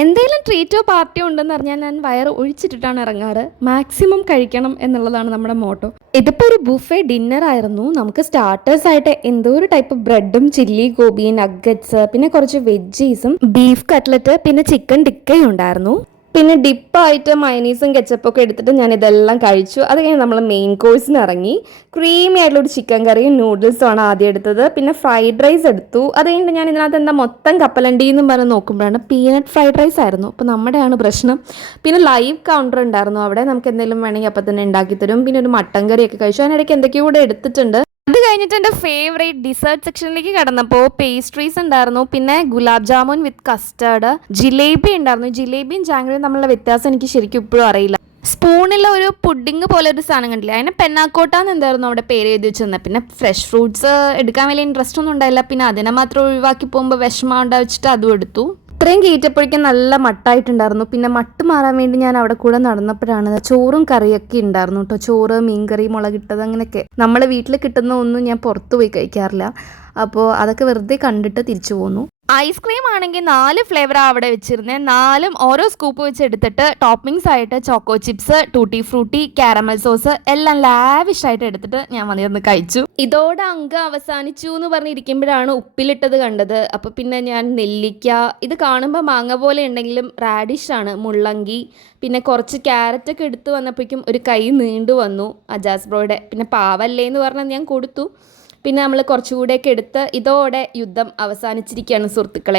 എന്തെങ്കിലും ട്രീറ്റോ പാർട്ടിയോ ഉണ്ടെന്ന് പറഞ്ഞാൽ ഞാൻ വയറ് ഒഴിച്ചിട്ടിട്ടാണ് ഇറങ്ങാറ്. മാക്സിമം കഴിക്കണം എന്നുള്ളതാണ് നമ്മുടെ മോട്ടോ. ഇതിപ്പോൾ ഒരു ബുഫേ ഡിന്നർ ആയിരുന്നു. നമുക്ക് സ്റ്റാർട്ടേഴ്സ് ആയിട്ട് എന്തോ ഒരു ടൈപ്പ് ബ്രെഡും ചില്ലി ഗോബി നഗറ്റ്സ്, പിന്നെ കുറച്ച് വെജീസും ബീഫ് കട്ട്ലറ്റ്, പിന്നെ ചിക്കൻ ടിക്കയും ഉണ്ടായിരുന്നു. പിന്നെ ഡിപ്പായിട്ട് മയനീസും കെച്ചപ്പൊക്കെ എടുത്തിട്ട് ഞാൻ ഇതെല്ലാം കഴിച്ചു. അത് കഴിഞ്ഞ് നമ്മൾ മെയിൻ കോഴ്സിന് ഇറങ്ങി. ക്രീമി ആയിട്ടുള്ളൊരു ചിക്കൻ കറിയും നൂഡിൽസും ആണ് ആദ്യം എടുത്തത്. പിന്നെ ഫ്രൈഡ് റൈസ് എടുത്തു. അത് കഴിഞ്ഞിട്ട് ഞാൻ ഇതിനകത്ത് എന്താ മൊത്തം കപ്പലണ്ടി എന്നും പറഞ്ഞ് നോക്കുമ്പോഴാണ് പീനട്ട് ഫ്രൈഡ് റൈസ് ആയിരുന്നു. അപ്പോൾ നമ്മുടെയാണ് പ്രശ്നം. പിന്നെ ലൈവ് കൗണ്ടർ ഉണ്ടായിരുന്നു അവിടെ. നമുക്ക് എന്തെങ്കിലും വേണമെങ്കിൽ അപ്പം തന്നെ ഉണ്ടാക്കി തരും. പിന്നെ ഒരു മട്ടൻ കറിയൊക്കെ കഴിച്ചു. അതിനിടയ്ക്ക് എന്തൊക്കെയോ കൂടെ എടുത്തിട്ടുണ്ട്. അത് കഴിഞ്ഞിട്ട് എൻ്റെ ഫേവറേറ്റ് ഡിസേർട്ട് സെക്ഷനിലേക്ക് കടന്നപ്പോൾ പേസ്ട്രീസ് ഉണ്ടായിരുന്നു. പിന്നെ ഗുലാബ് ജാമുൻ വിത്ത് കസ്റ്റേർഡ്, ജിലേബി ഉണ്ടായിരുന്നു. ജിലേബിയും ജാങ്കരിയും തമ്മിലുള്ള വ്യത്യാസം എനിക്ക് ശരിക്കും ഇപ്പോഴും അറിയില്ല. സ്പൂണിൽ ഒരു പുഡിങ് പോലെ ഒരു സാധനം കണ്ടില്ല, അതിന് പെന്നാക്കോട്ടാന്ന് എന്തായിരുന്നു അവിടെ പേര് എഴുതി വെച്ചിരുന്നത്. പിന്നെ ഫ്രഷ് ഫ്രൂട്ട്സ് എടുക്കാൻ വലിയ ഇൻട്രസ്റ്റ് ഒന്നും ഉണ്ടായില്ല. പിന്നെ അതിനെ മാത്രം ഒഴിവാക്കി പോകുമ്പോൾ വിഷമം ഉണ്ടാവിച്ചിട്ട് അതും എടുത്തു. ഇത്രയും കയറ്റപ്പോഴേക്കും നല്ല മട്ടായിട്ടുണ്ടായിരുന്നു. പിന്നെ മട്ട് മാറാൻ വേണ്ടി ഞാൻ അവിടെ കൂടെ നടന്നപ്പോഴാണ് ചോറും കറിയൊക്കെ ഉണ്ടായിരുന്നു കേട്ടോ. ചോറ്, മീൻകറി, മുളകിട്ടത്, അങ്ങനെയൊക്കെ. നമ്മളെ വീട്ടിൽ കിട്ടുന്ന ഒന്നും ഞാൻ പുറത്തു പോയി കഴിക്കാറില്ല. അപ്പോൾ അതൊക്കെ വെറുതെ കണ്ടിട്ട് തിരിച്ചു പോന്നു. ഐസ്ക്രീം ആണെങ്കിൽ 4 ഫ്ലേവറാണ് അവിടെ വെച്ചിരുന്നത്. 4ഉം ഓരോ സ്കൂപ്പ് വെച്ച് എടുത്തിട്ട് ടോപ്പിംഗ്സ് ആയിട്ട് choco chips, tutti Frooti, caramel sauce എല്ലാം ലാവിഷായിട്ട് എടുത്തിട്ട് ഞാൻ വന്നിരുന്ന് കഴിച്ചു. ഇതോടെ അങ്കം അവസാനിച്ചു എന്ന് പറഞ്ഞിരിക്കുമ്പോഴാണ് ഉപ്പിലിട്ടത് കണ്ടത്. അപ്പോൾ പിന്നെ ഞാൻ നെല്ലിക്ക, ഇത് കാണുമ്പോൾ മാങ്ങ പോലെ ഉണ്ടെങ്കിലും റാഡിഷാണ്, മുള്ളങ്കി, പിന്നെ കുറച്ച് ക്യാരറ്റൊക്കെ എടുത്ത് വന്നപ്പോഴേക്കും ഒരു കൈ നീണ്ടു വന്നു അജാസ് ബ്രോയുടെ. പിന്നെ പാവല്ലേ എന്ന് പറഞ്ഞാൽ ഞാൻ കൊടുത്തു. പിന്നെ നമ്മൾ കുറച്ചുകൂടെയൊക്കെ എടുത്ത് ഇതോടെ യുദ്ധം അവസാനിച്ചിരിക്കുകയാണ് സുഹൃത്തുക്കളെ.